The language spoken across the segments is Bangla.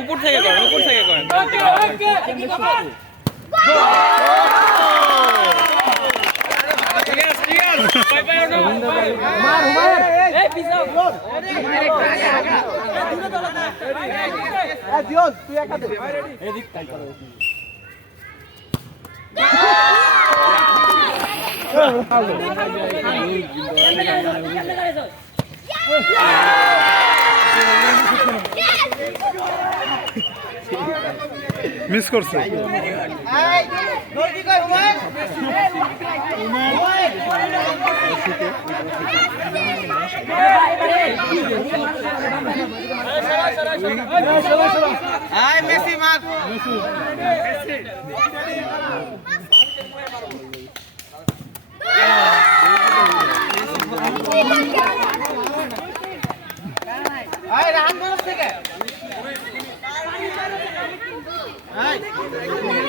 উপর থেকে করেন, উপর থেকে করেন। মিস করছে। মেসি মার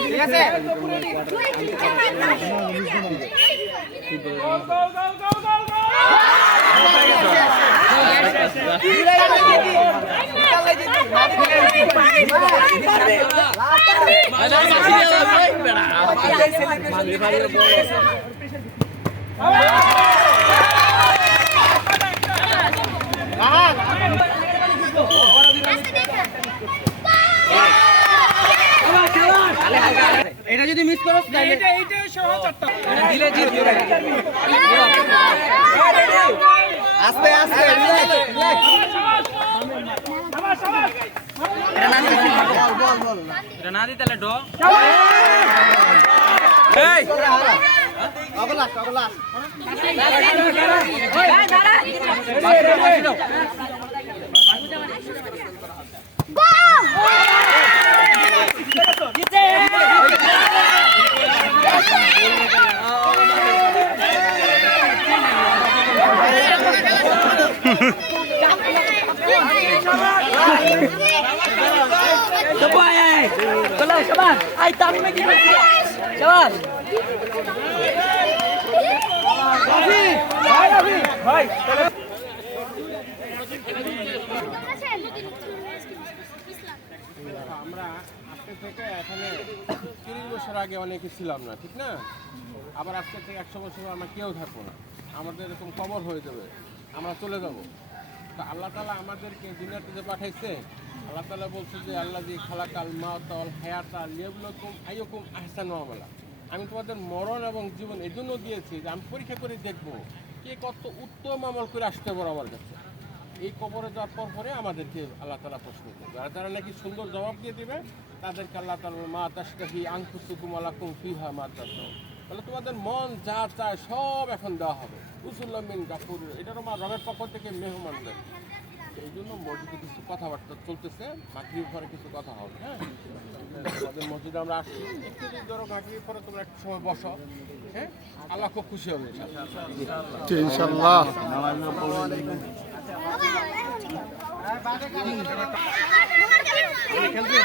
ঠিক আছে। এটা যদি মিস করো এইটা সহজ চারটা দিলে জিতবে। আস্তে আস্তে এটা না দিতে ডো এই আবলাস আবলাস আমরা আজকে থেকে এখানে 30 বছর আগে অনেকে ছিলাম না, ঠিক না? আবার আজকে থেকে 100 বছর আমরা কেউ থাকবো না, আমাদের এরকম কবর হয়ে যাবে, আমরা চলে যাব। তো আল্লাহ তাআলা আমাদেরকে দুনিয়াতে যে পাঠাইছে, আল্লাহ তাআলা বলছে যে আল্লাহ দি খালাকাল মাউতা ওয়াল হায়াতা লিয়াবলুকুম আইয়ুকুম আহসানু আমালা। আমি তোমাদের মরণ এবং জীবন এই জন্য দিয়েছি যে আমি পরীক্ষা করে দেখবো কে কত উত্তম আমল করে আসতে পারো আমার কাছে। এই কবরে যাওয়ার পর পরে আমাদেরকে আল্লাহ তাআলা প্রশ্ন করবে, আর যারা নাকি সুন্দর জবাব দিয়ে দিবে তাদেরকে আল্লাহ তাআলা মা তাশতাহি আনফুসুকুম ওয়ালাকুম ফিহা মা তাশাউ, তাহলে তোমাদের মন যা চায় সব এখন দেওয়া হবে। উসুল্লাহ মিন গাফুর, এটারও মা রবের পক্ষ থেকে মেহমানদের। এই জন্য মসজিদে কিছু কথাবার্তা চলতেছে, মাগরিবের পরে কিছু কথা হবে। হ্যাঁ, আমাদের মসজিদে আমরা আসছি, একটু যদি ধরো মাগরিবের পরে তোমরা একটু সময় বসো, হ্যাঁ, আল্লাহ খুব খুশি হবে ইনশাআল্লাহ। খেলতে